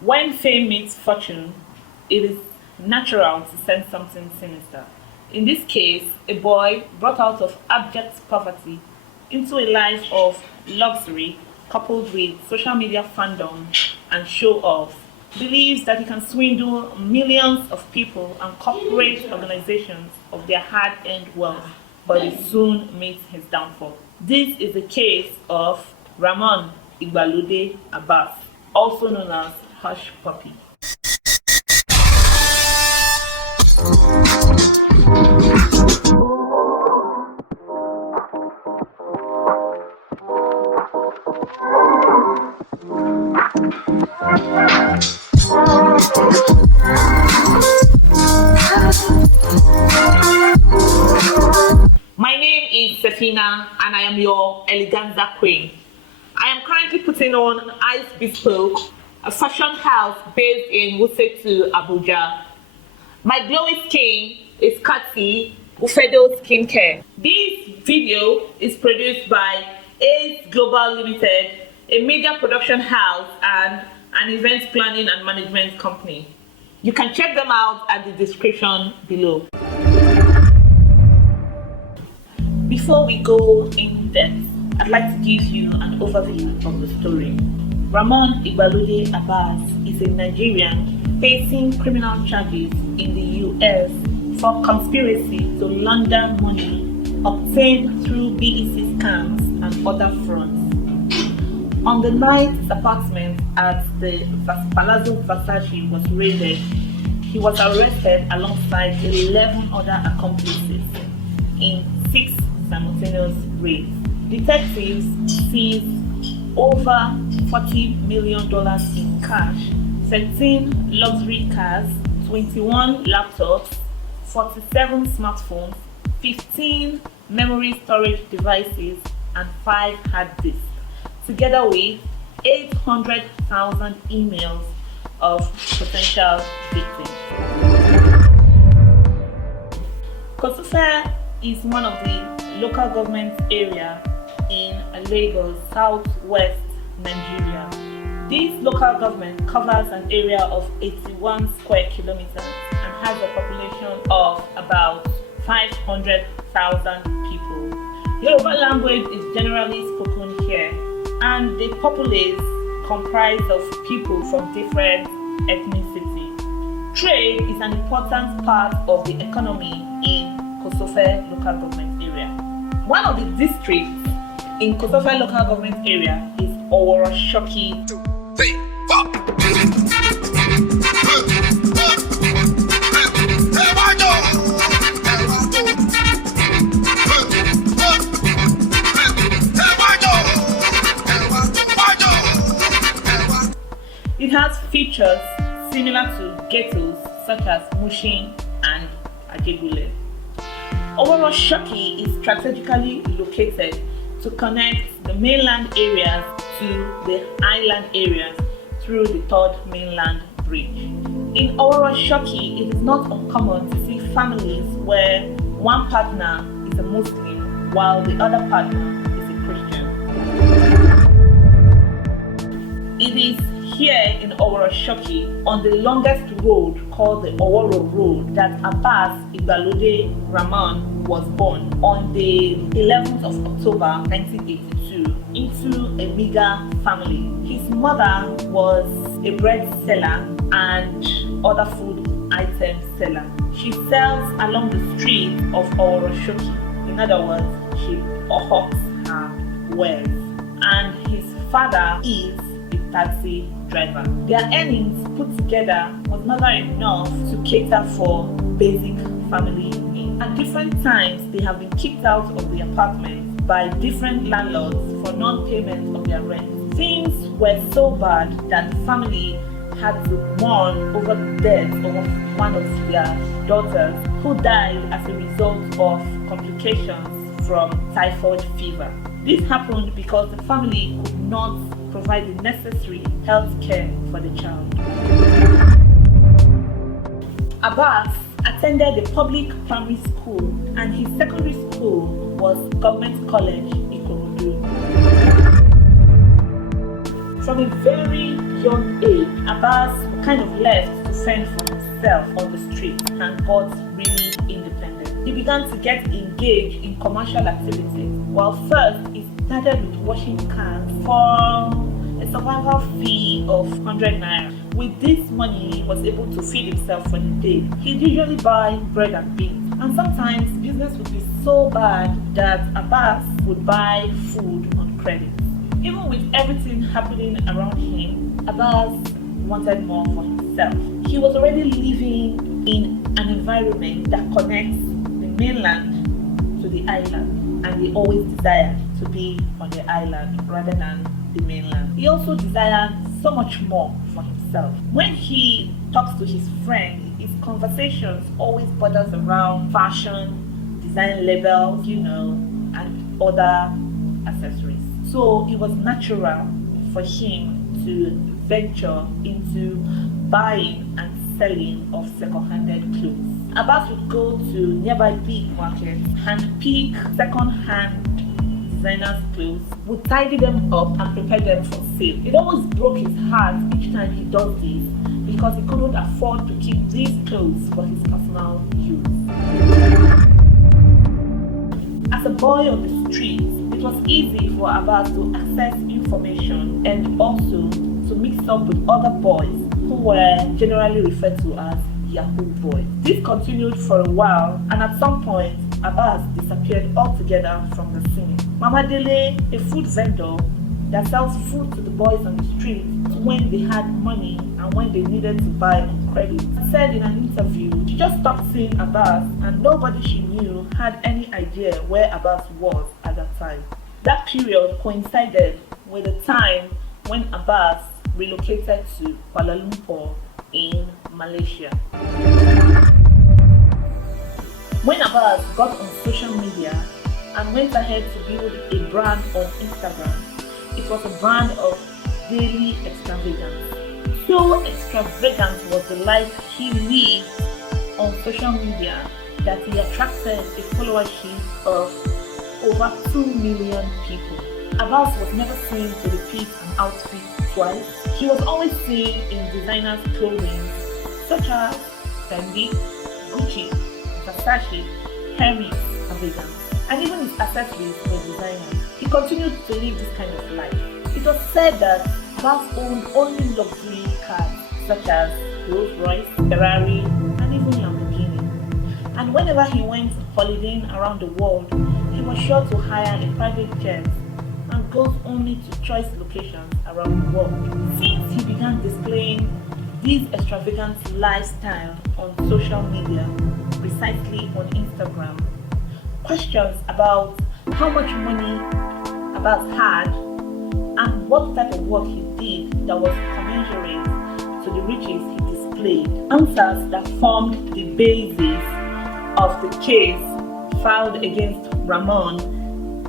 When fame meets fortune, it is natural to sense something sinister. In this case, a boy brought out of abject poverty into a life of luxury coupled with social media fandom and show off believes that he can swindle millions of people and corporate organizations of their hard-earned wealth, but he soon meets his downfall. This is the case of Ramon Abbas, also known as Hushpuppi. My name is Sefina and I am your Eleganza queen. I am currently putting on Ais Bespoke, a fashion house based in Ufedo, Abuja. My glowy skin is courtesy Ufedo skincare. This video is produced by Ais Global Ltd, a media production house and an event planning and management company. You can check them out at the description below. Before we go in depth, I'd like to give you an overview of the story. Ramon Abbas is a Nigerian facing criminal charges in the US for conspiracy to launder money obtained through BEC scams and other frauds. On the night his apartment at the Palazzo Versace was raided, he was arrested alongside 11 other accomplices in 6 simultaneous raids. Detectives seized over $40 million in cash, 13 luxury cars, 21 laptops, 47 smartphones, 15 memory storage devices, and 5 hard disks, together with 800,000 emails of potential victims. Kosufe is one of the local government area in Lagos, southwest Nigeria. This local government covers an area of 81 square kilometers and has a population of about 500,000 people. Yoruba language is generally spoken here, and the populace comprised of people from different ethnicities. Trade is an important part of the economy in Kosufe local government area. One of the districts in Kosufe local government area is Shoki. It has features similar to ghettos such as Mushin and Ajegule. Shoki is strategically located to connect the mainland areas to the island areas through the 3rd mainland bridge. In Shoki, it is not uncommon to see families where one partner is a Muslim while the other partner is a Christian. It is here in Shoki, on the longest road called the Oworo Road, that Abbas Ramon was born on the 11th of October 1982 into a meager family. His mother was a bread seller and other food item seller. She sells along the street of Shoki. In other words, she hawks her wares. And his father is a taxi driver. Their earnings put together was never enough to cater for basic family needs. At different times, they have been kicked out of the apartment by different landlords for non-payment of their rent. Things were so bad that the family had to mourn over the death of one of their daughters, who died as a result of complications from typhoid fever. This happened because the family could not provide the necessary health care for the child. Abbas attended a public primary school and his secondary school was Government College, Ikorodu. From a very young age, Abbas kind of left to fend for himself on the street and got really independent. He began to get engaged in commercial activities. Well, first he started with washing cars for a survival fee of 100 naira. With this money, he was able to feed himself for the day. He'd usually buy bread and beans, and sometimes business would be so bad that Abbas would buy food on credit. Even with everything happening around him, Abbas wanted more for himself. He was already living in an environment that connects the mainland to the island, and he always desired to be on the island rather than the mainland. He also desired so much more for himself. When he talks to his friend, his conversations always borders around fashion, design labels, and other accessories. So it was natural for him to venture into buying and selling of second-handed clothes. Abbas would go to nearby big markets and pick second-hand designers' clothes, would tidy them up and prepare them for sale. It always broke his heart each time he does this because he couldn't afford to keep these clothes for his personal use. As a boy on the streets, it was easy for Abbas to access information and also to mix up with other boys who were generally referred to as Yahoo boys. This continued for a while, and at some point, Abbas disappeared altogether from the scene. Mama Dele, a food vendor that sells food to the boys on the street when they had money and when they needed to buy on credit, said in an interview she just stopped seeing Abbas and nobody she knew had any idea where Abbas was at that time. That period coincided with the time when Abbas relocated to Kuala Lumpur in Malaysia. When Abbas got on social media and went ahead to build a brand on Instagram, it was a brand of daily extravagance. So extravagant was the life he lived on social media that he attracted a followership of over 2 million people. Abbas was never seen to repeat an outfit twice. He was always seen in designers' clothing such as Fendi, Gucci, Versace, Hermes, and Vegan. And even his accessories were designers. He continued to live this kind of life. It was said that Abbas owned only luxury cars such as Rolls-Royce, Ferrari, and even Lamborghini. And whenever he went holidaying around the world, he was sure to hire a private jet and goes only to choice locations around the world. Since he began displaying this extravagant lifestyle on social media, precisely on Instagram, questions about how much money Abbas had and what type of work he did that was commensurate to the riches he displayed, answers that formed the basis of the case filed against Ramon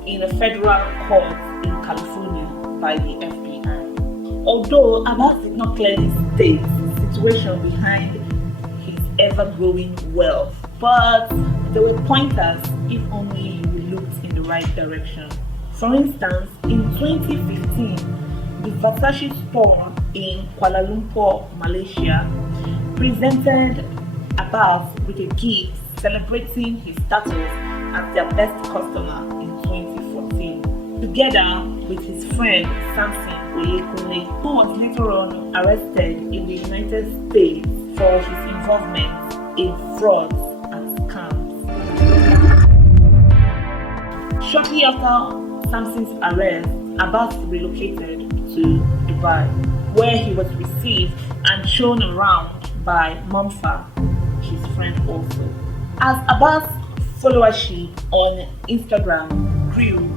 in a federal court in California by the FBI. Although Abbas did not clearly state the situation behind his ever-growing wealth, but there were pointers if only you looked in the right direction. For instance, in 2015, the Versace store in Kuala Lumpur, Malaysia, presented Abbas with a gift celebrating his status as their best customer in 2014, together with his friend Samson Oyekunle, who was later on arrested in the United States for his involvement in frauds and scams. Shortly after Samson's arrest, Abbas relocated to Dubai, where he was received and shown around by Mumfa, his friend also. As Abbas' followership on Instagram grew,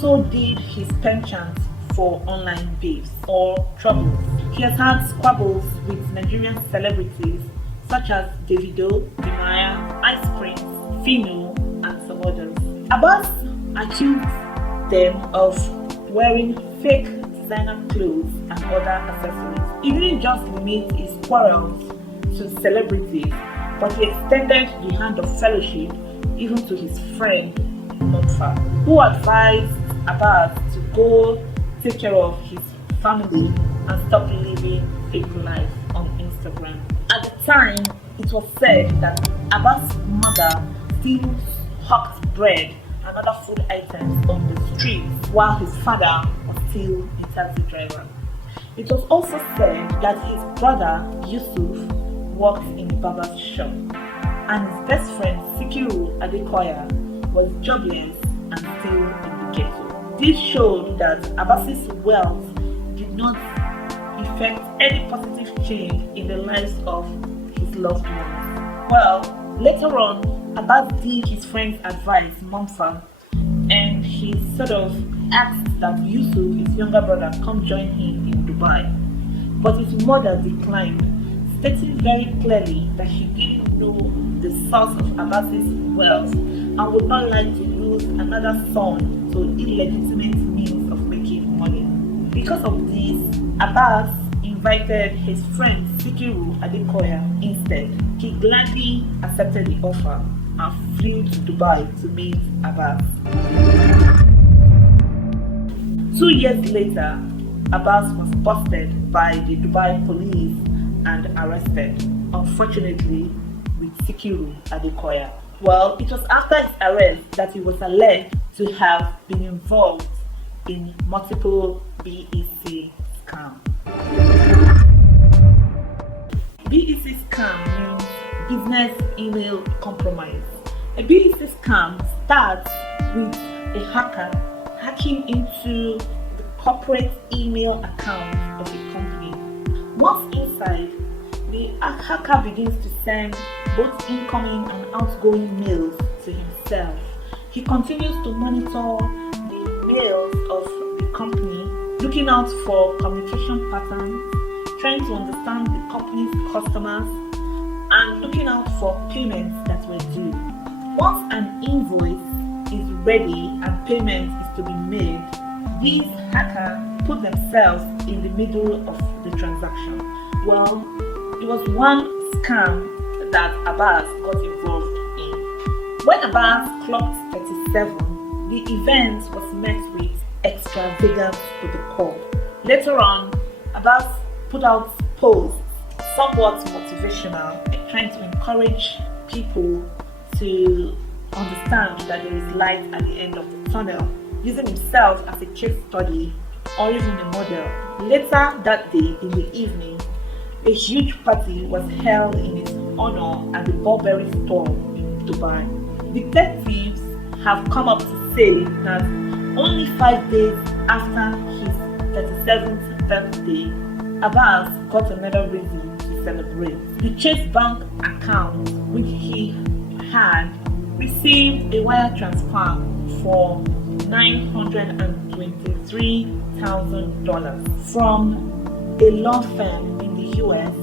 so did his penchant for online beefs or troubles. He has had squabbles with Nigerian celebrities such as Davido, Dimaya, Ice Prince, Fino, and some others. Abbas accused them of wearing fake designer clothes and other accessories. He didn't just limit his quarrels to celebrities, but he extended the hand of fellowship even to his friend Mumfa, who advised Abbas to go take care of his family and stop living fake life on Instagram. At the time, it was said that Abbas' mother still hawked bread and other food items on the streets while his father was still a taxi driver. It was also said that his brother Yusuf worked in a barber's shop and his best friend Sikiru Adekoya was jobless and still in the ghetto. This showed that Abbas's wealth did not effect any positive change in the lives of his loved ones. Well, later on, Abbas did his friend's advice, Monfa, and he sort of asked that Yusuf, his younger brother, come join him in Dubai. But his mother declined, stating very clearly that she didn't know the source of Abbas's wealth and would not like to lose another son to illegitimate means of making money. Because of this, Abbas invited his friend Sikiru Adekoya instead. He gladly accepted the offer and flew to Dubai to meet Abbas. 2 years later, Abbas was busted by the Dubai police and arrested, unfortunately with Sikiru Adekoya. Well, it was after his arrest that he was alleged to have been involved in multiple BEC scams. BEC scam means business email compromise. A BEC scam starts with a hacker hacking into the corporate email account of a company. Once inside, the hacker begins to send both incoming and outgoing mails to himself. He continues to monitor the mails of the company, looking out for communication patterns, trying to understand the company's customers, and looking out for payments that were due. Once an invoice is ready and payment is to be made, these hackers put themselves in the middle of the transaction. Well, it was one scam that Abbas got involved in. When Abbas clocked 37, the event was met with extravagance to the core. Later on, Abbas put out posts, somewhat motivational, trying to encourage people to understand that there is light at the end of the tunnel, using himself as a case study or even a model. Later that day, in the evening, a huge party was held in his honor at the Burberry store in Dubai. Detectives have come up to say that only 5 days after his 37th birthday, Abbas got another reason to celebrate. The Chase Bank account which he had received a wire transfer for $923,000 from a law firm in the US,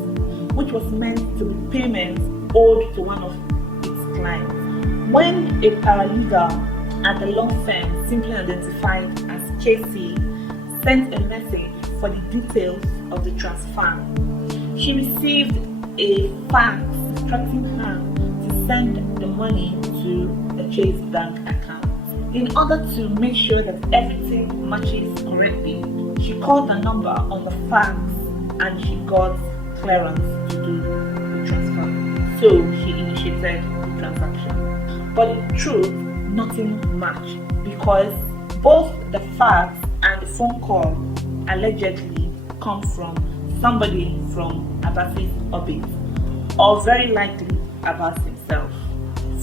which was meant to be payments owed to one of its clients. When a paralegal at the law firm, simply identified as Casey, sent a message for the details of the transfer, she received a fax instructing her to send the money to the Chase Bank account. In order to make sure that everything matches correctly, she called the number on the fax and she got clearance to do the transfer. So she initiated the transaction. But in truth, nothing matched because both the fax and the phone call allegedly come from somebody from Abbas's orbit, or very likely Abbas himself.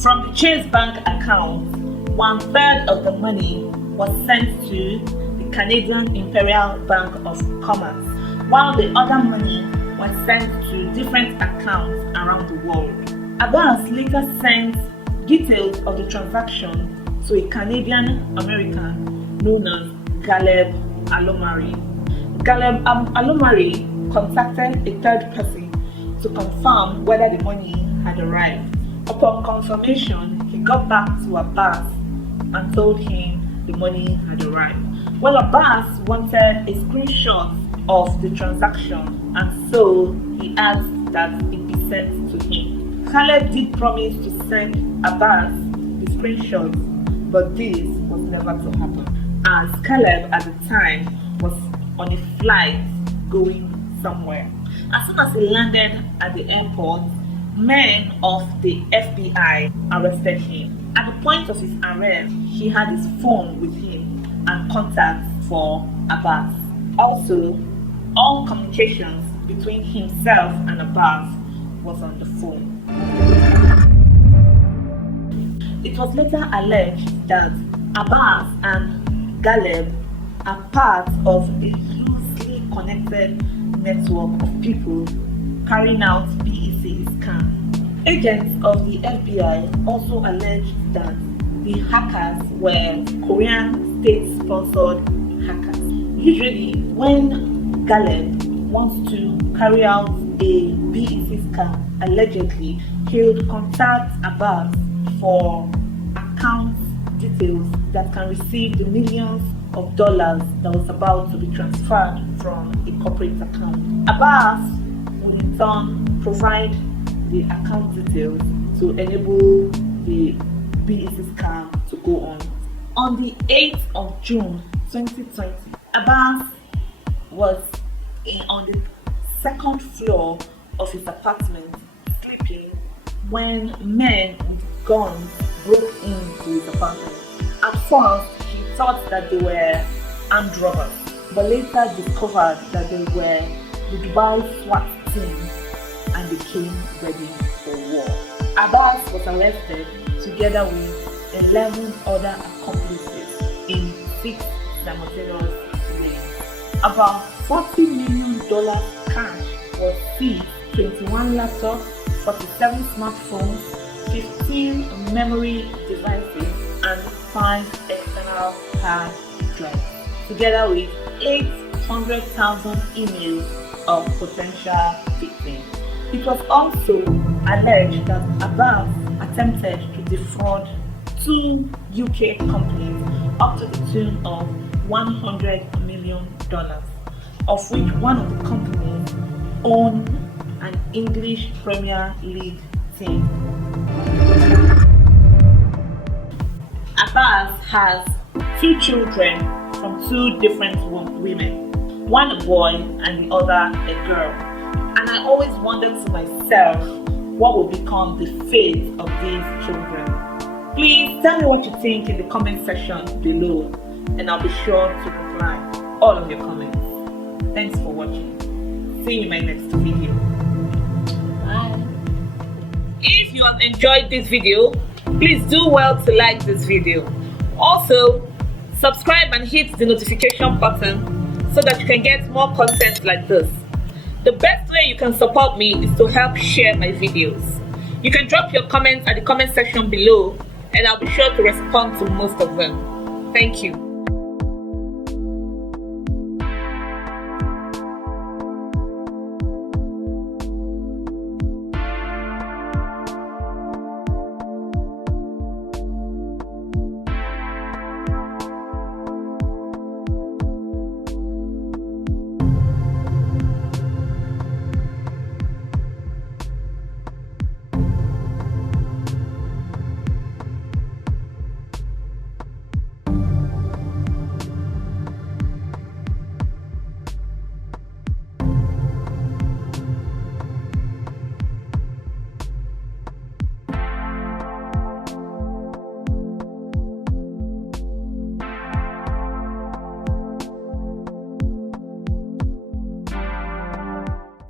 From the Chase Bank account, 1/3 of the money was sent to the Canadian Imperial Bank of Commerce, while the other money was sent to different accounts around the world. Abbas later sent details of the transaction to a Canadian American known as Caleb Alomari. Caleb Alomari contacted a third person to confirm whether the money had arrived. Upon confirmation, he got back to Abbas and told him the money had arrived. Well, Abbas wanted a screenshot of the transaction, and so he asked that it be sent to him. Caleb did promise to send Abbas the screenshot, but this was never to happen, as Caleb at the time was on a flight going somewhere. As soon as he landed at the airport, men of the FBI arrested him. At the point of his arrest, he had his phone with him and contacts for Abbas. Also, all communications between himself and Abbas was on the phone. It was later alleged that Abbas and Galeb are part of a loosely connected network of people carrying out BEC scams. Agents of the FBI also alleged that the hackers were Korean state-sponsored hackers. Usually, when Galeb wants to carry out a BEC scam, allegedly, he would contact Abbas for account details that can receive the millions of dollars that was about to be transferred from a corporate account. Abbas would in turn provide the account details to enable the BEC scam to go on. On the 8th of June 2020, Abbas was on the second floor of his apartment sleeping when men with guns broke into his apartment. At first, he thought that they were armed robbers, but later discovered that they were the Dubai SWAT team and they came ready for war. Abbas was arrested together with 11 other accomplices in 6 simultaneous raids. About $40 million cash was seized, 21 laptops, 47 smartphones, 15 memory devices, and 5 external hard drives, together with 800,000 emails of potential victims. It was also alleged that Abbas attempted to defraud 2 UK companies up to the tune of $100 million, of which one of the companies owned an English Premier League team. Abbas has 2 children from 2 different women, one a boy and the other a girl. And I always wondered to myself, what will become the fate of these children? Please tell me what you think in the comment section below, and I'll be sure to reply all of your comments. Thanks for watching. See you in my next video. Bye. If you have enjoyed this video, please do well to like this video. Also, subscribe and hit the notification button so that you can get more content like this. The best way you can support me is to help share my videos. You can drop your comments at the comment section below and I'll be sure to respond to most of them. Thank you.